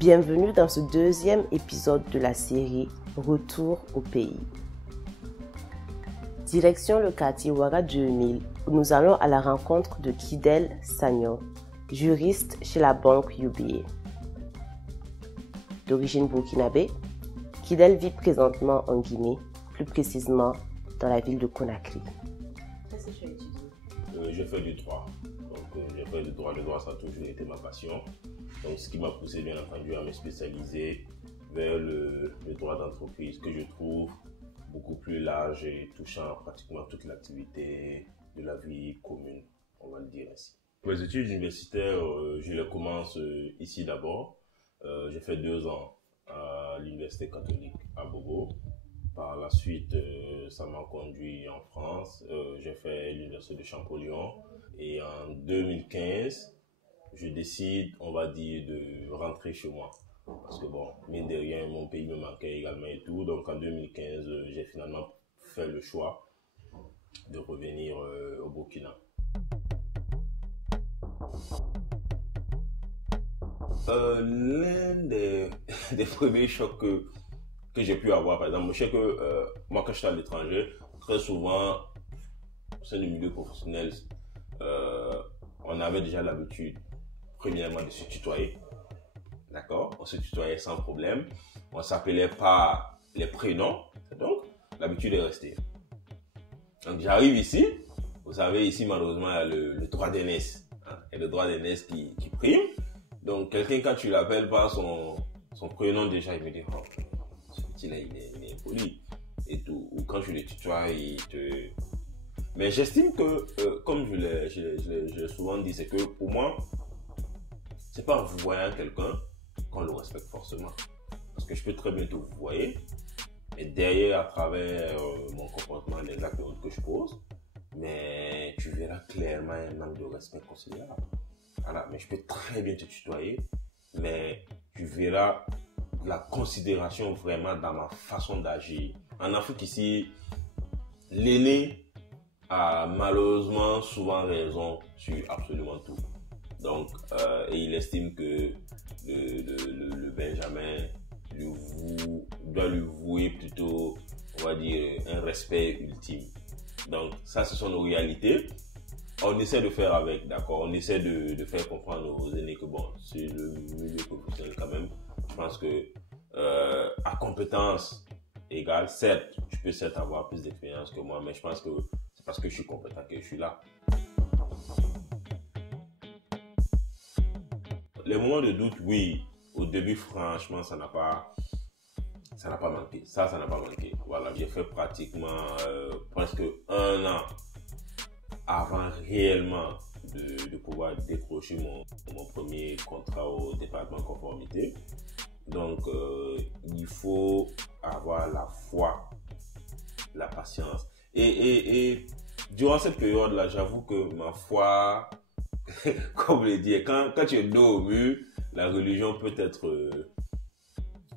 Bienvenue dans ce deuxième épisode de la série Retour au pays. Direction le quartier Ouara 2000 où nous allons à la rencontre de Kidel Sagnon, juriste chez la banque UBA. D'origine burkinabé, Kidel vit présentement en Guinée, plus précisément dans la ville de Conakry. Qu'est-ce que tu as étudié? J'ai fait du droit. J'ai fait du droit. Le droit, ça a toujours été ma passion. Donc, ce qui m'a poussé, bien entendu, à me spécialiser vers le droit d'entreprise que je trouve beaucoup plus large et touchant pratiquement toute l'activité de la vie commune, on va le dire ainsi. Pour les études universitaires, je les commence ici d'abord. J'ai fait 2 ans à l'Université catholique à Bobo. Par la suite, ça m'a conduit en France. J'ai fait l'Université de Champollion. Et en 2015, je décide, on va dire, de rentrer chez moi. Parce que bon, mine de rien, mon pays me manquait également et tout. Donc en 2015, j'ai finalement fait le choix de revenir au Burkina. L'un des premiers chocs que j'ai pu avoir, par exemple, je sais que moi, quand j'étais à l'étranger, très souvent, c'est le milieu professionnel, on avait déjà l'habitude, premièrement, de se tutoyer. D'accord? On se tutoyait sans problème. On ne s'appelait pas les prénoms. Donc, l'habitude est restée. Donc, j'arrive ici. Vous savez, ici, malheureusement, il y a le droit d'aînesse. Hein, et le droit d'aînesse qui prime. Donc, quelqu'un, quand tu l'appelles par son prénom, déjà, il me dit, oh, ce petit-là, il est poli. Et tout. Ou quand tu le tutoies, il te... Mais j'estime que, comme je l'ai souvent dit, c'est que pour moi, c'est pas en vous voyant quelqu'un qu'on le respecte forcément. Parce que je peux très bien te vous voyer, et derrière, à travers mon comportement, les actes que je pose, mais tu verras clairement un manque de respect considérable. Voilà, mais je peux très bien te tutoyer, mais tu verras la considération vraiment dans ma façon d'agir. En Afrique ici, l'aîné a malheureusement souvent raison sur absolument tout. Donc, et il estime que le Benjamin doit lui vouer plutôt, on va dire, un respect ultime. Donc, ça, ce sont nos réalités. On essaie de faire avec, d'accord? On essaie de faire comprendre aux aînés que bon, c'est le milieu professionnel quand même. Je pense que à compétence égale, certes, tu peux certes avoir plus d'expérience que moi, mais je pense que c'est parce que je suis compétent que je suis là. Les moments de doute, oui. Au début, franchement, ça n'a pas manqué. Ça n'a pas manqué. Voilà, j'ai fait pratiquement presque 1 an avant réellement de pouvoir décrocher mon premier contrat au département conformité. Donc, il faut avoir la foi, la patience. Et durant cette période-là, j'avoue que ma foi, comme je le dis, quand tu es dos au mur, la religion peut être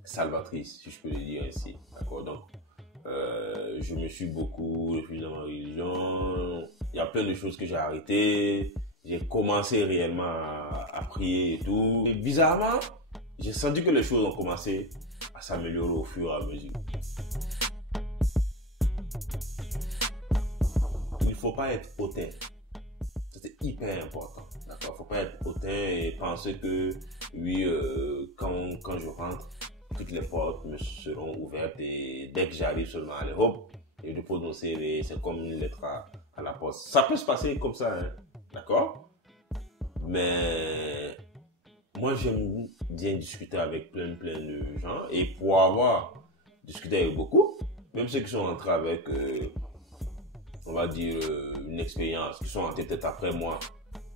salvatrice, si je peux le dire ainsi. D'accord? Donc, je me suis beaucoup réfugié dans ma religion. Il y a plein de choses que j'ai arrêtées. J'ai commencé réellement à prier et tout. Et bizarrement, j'ai senti que les choses ont commencé à s'améliorer au fur et à mesure. Il ne faut pas être hautain. C'est hyper important. D'accord? Faut pas être hautain et penser que oui, quand je rentre, toutes les portes me seront ouvertes et dès que j'arrive seulement, allez hop, je dépose mon CV, c'est comme une lettre à la poste. Ça peut se passer comme ça, hein? D'accord? Mais moi, j'aime bien discuter avec plein de gens, et pour avoir discuté avec beaucoup, même ceux qui sont rentrés avec, on va dire, une expérience, qui sont rentrés peut-être après moi,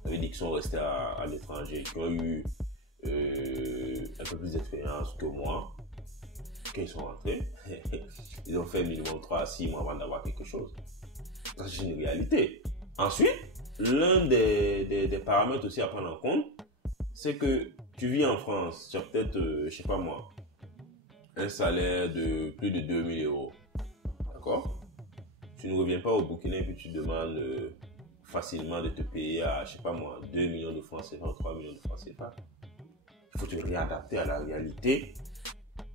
ça veut dire qu'ils sont restés à l'étranger, qui ont eu un peu plus d'expérience que moi, quand ils sont rentrés, ils ont fait minimum 3 à 6 mois avant d'avoir quelque chose. Ça, c'est une réalité. Ensuite, l'un des paramètres aussi à prendre en compte, c'est que tu vis en France, tu as peut-être, je sais pas moi, un salaire de plus de 2000 euros. D'accord? Tu ne reviens pas au Burkina et puis tu demandes facilement de te payer à, je sais pas moi, 2 millions de francs CFA ou 3 millions de francs CFA. il faut te réadapter à la réalité,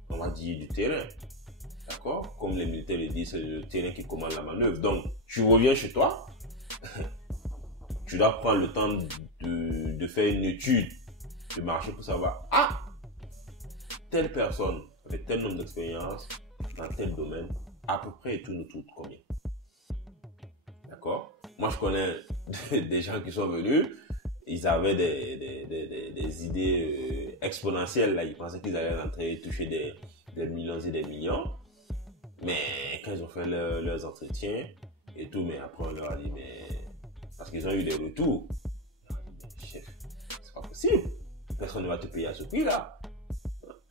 on va dire, du terrain. D'accord? Comme les militaires le disent, c'est le terrain qui commande la manœuvre. Donc, tu reviens chez toi, tu dois prendre le temps de faire une étude de marché pour savoir, ah, telle personne avec tel nombre d'expérience dans tel domaine, à peu près et tout nous coûte combien? D'accord? Moi, je connais des gens qui sont venus, ils avaient des idées exponentielles, là. Ils pensaient qu'ils allaient rentrer et toucher des millions et des millions. Mais quand ils ont fait leurs entretiens et tout, mais après on leur a dit, mais parce qu'ils ont eu des retours, on leur a dit, mais chef, c'est pas possible. Personne ne va te payer à ce prix-là.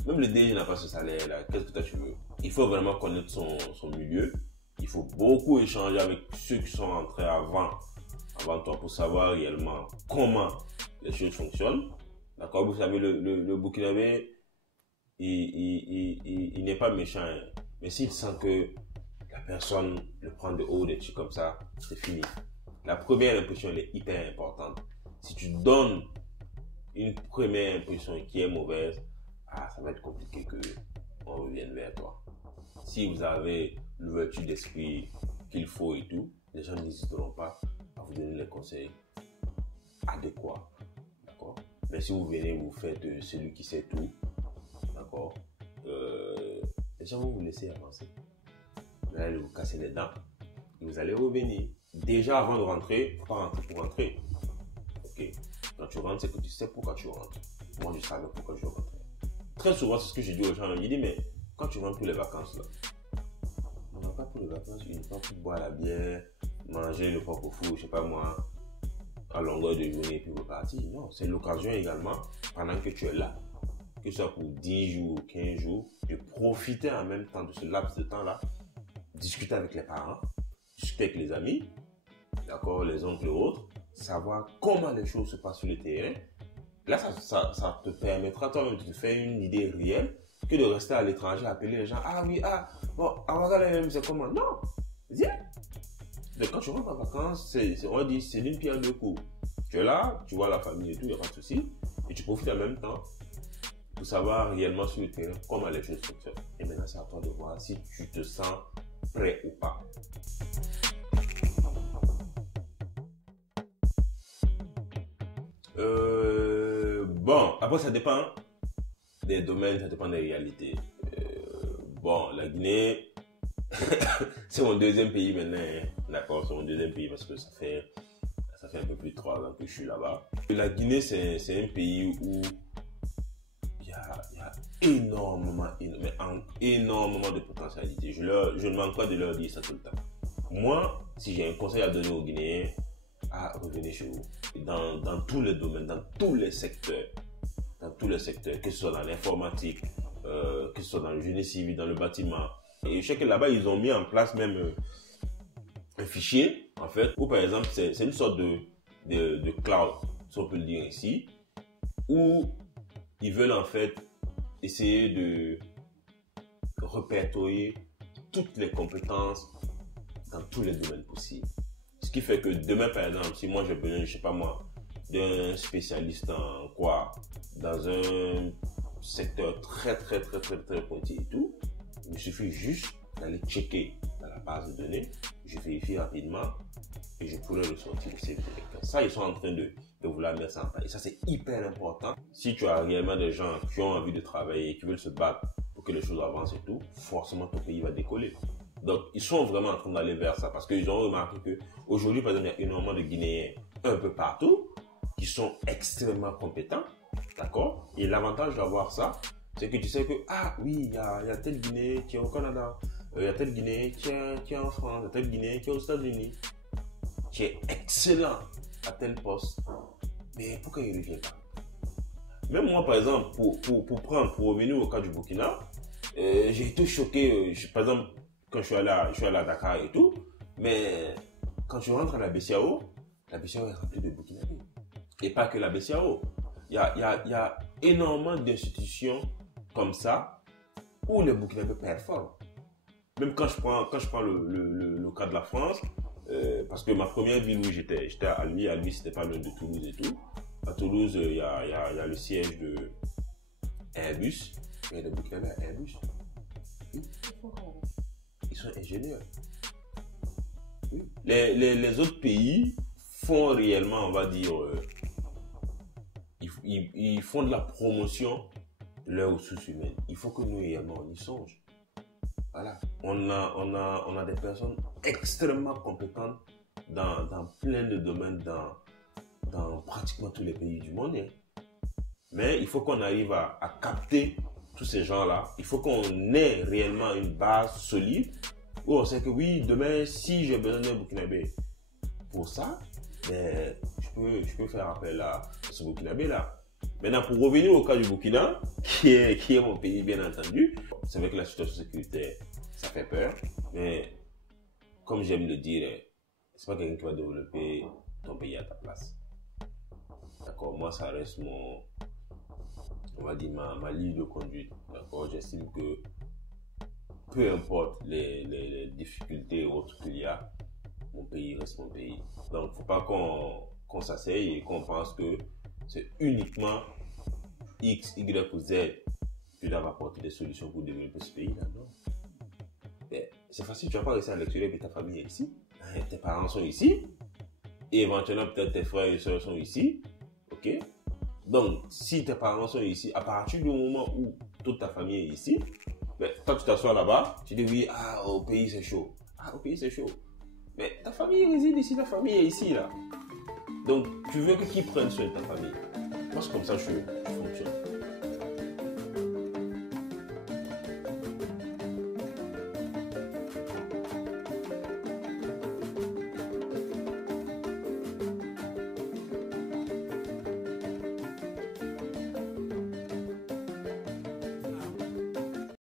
Même le DG n'a pas ce salaire-là. Qu'est-ce que toi tu veux? Il faut vraiment connaître son milieu. Il faut beaucoup échanger avec ceux qui sont entrés avant toi pour savoir réellement comment les choses fonctionnent. D'accord? Vous savez, le Burkinabé, il n'est pas méchant, hein. Mais s'il sent que la personne le prend de haut, des trucs comme ça, c'est fini. La première impression, elle est hyper importante. Si tu donnes une première impression qui est mauvaise, ça va être compliqué qu'on revienne vers toi. Si vous avez l'ouverture d'esprit qu'il faut et tout, les gens n'hésiteront pas à vous donner les conseils adéquats. D'accord? Mais si vous venez, vous faites celui qui sait tout, d'accord? Les gens vont vous laisser avancer. Vous allez vous casser les dents et vous allez revenir. Déjà avant de rentrer, il ne faut pas rentrer pour rentrer. Ok? Quand tu rentres, c'est que tu sais pourquoi tu rentres. Moi, je savais pourquoi je rentrais. Très souvent, c'est ce que je dis aux gens. Je dis, mais quand tu rentres pour les vacances, là, on ne va pas pour les vacances uniquement pour boire la bière, manger le porc au four, je sais pas moi, à longueur de journée et puis repartir. Non, c'est l'occasion également, pendant que tu es là, que ce soit pour 10 jours, 15 jours, de profiter en même temps de ce laps de temps-là, discuter avec les parents, discuter avec les amis, d'accord, les oncles et autres, savoir comment les choses se passent sur le terrain. Là, ça te permettra toi-même de te faire une idée réelle que de rester à l'étranger, appeler les gens. Ah oui, bon, Ouagadougou, c'est comment? Non, viens. Donc, quand tu rentres en vacances, on va dire, c'est d'une pierre deux coups. Tu es là, tu vois la famille et tout, il n'y a pas de souci. Et tu profites en même temps pour savoir réellement sur le terrain comment les choses fonctionnent. Et maintenant, c'est à toi de voir si tu te sens prêt ou pas. Bon, après ça dépend des domaines, ça dépend des réalités. Bon, la Guinée, c'est mon deuxième pays maintenant, hein. D'accord, c'est mon deuxième pays parce que ça fait un peu plus de 3 ans que je suis là-bas. La Guinée, c'est un pays où il y a énormément de potentialités. Je ne manque pas de leur dire ça tout le temps. Moi, si j'ai un conseil à donner aux Guinéens, revenez chez vous. Dans tous les domaines, dans tous les secteurs, que ce soit dans l'informatique, que ce soit dans le génie civil, dans le bâtiment. Et je sais que là-bas, ils ont mis en place même un fichier, en fait, où par exemple, c'est une sorte de cloud, si on peut le dire ici, où ils veulent en fait essayer de répertorier toutes les compétences dans tous les domaines possibles. Ce qui fait que demain, par exemple, si moi j'ai besoin, je sais pas moi, d'un spécialiste en quoi, dans un secteur très pointu et tout, il me suffit juste d'aller checker dans la base de données, je vérifie rapidement et je pourrais ressortir le CV de quelqu'un. Ça, ils sont en train de vouloir mettre ça en place. Et ça, c'est hyper important. Si tu as réellement des gens qui ont envie de travailler, qui veulent se battre pour que les choses avancent et tout, forcément ton pays va décoller. Donc, ils sont vraiment en train d'aller vers ça parce qu'ils ont remarqué qu'aujourd'hui, par exemple, il y a énormément de Guinéens un peu partout qui sont extrêmement compétents, d'accord? Et l'avantage d'avoir ça, c'est que tu sais que, oui, il y a tel Guinéen qui est au Canada, il y a tel Guinéen qui est en France, il y a tel Guinéen qui est aux États-Unis, qui est excellent à tel poste, mais pourquoi il ne revient pas? Même moi, par exemple, pour revenir au cas du Burkina, j'ai été choqué, par exemple, quand je suis allé à Dakar et tout, mais quand tu rentres à la BCEAO est remplie de Burkinabés. Et pas que la BCEAO. Il y a énormément d'institutions comme ça où les Burkinabés performent. Même quand je prends le cas de la France, parce que ma première ville où j'étais à Albi, c'était pas loin de Toulouse et tout. À Toulouse, il y a le siège Airbus, mais le Burkina a Airbus. Oui. Ils sont ingénieurs. Oui. Les autres pays font réellement, on va dire, ils font de la promotion de leurs ressources humaines. Il faut que nous également on y songe. Voilà. On a des personnes extrêmement compétentes dans plein de domaines, dans pratiquement tous les pays du monde. Hein. Mais il faut qu'on arrive à capter tous ces gens-là. Il faut qu'on ait réellement une base solide où on sait que oui, demain, si j'ai besoin d'un Burkinabé pour ça, ben, je peux faire appel à ce Burkinabé-là. Maintenant, pour revenir au cas du Burkina, qui est mon pays, bien entendu, c'est vrai que la situation sécuritaire, ça fait peur, mais comme j'aime le dire, c'est pas quelqu'un qui va développer ton pays à ta place. D'accord, moi, ça reste on va dire, ma ligne de conduite. D'accord, j'estime que peu importe les difficultés autres qu'il y a, mon pays reste mon pays. Donc, faut pas qu'on s'asseye et qu'on pense que c'est uniquement X, Y ou Z qui doivent apporter des solutions pour développer ce pays-là. Non. C'est facile, tu vas pas rester à l'extérieur et ta famille est ici. Tes parents sont ici. Et éventuellement, peut-être tes frères et soeurs sont ici. Ok? Donc, si tes parents sont ici, à partir du moment où toute ta famille est ici, ben, toi tu t'assois là-bas, tu dis oui, au pays c'est chaud. Au pays c'est chaud. Mais ta famille réside ici, ta famille est ici là. Donc, tu veux que qui prenne soin de ta famille? Moi, c'est comme ça que je fonctionne.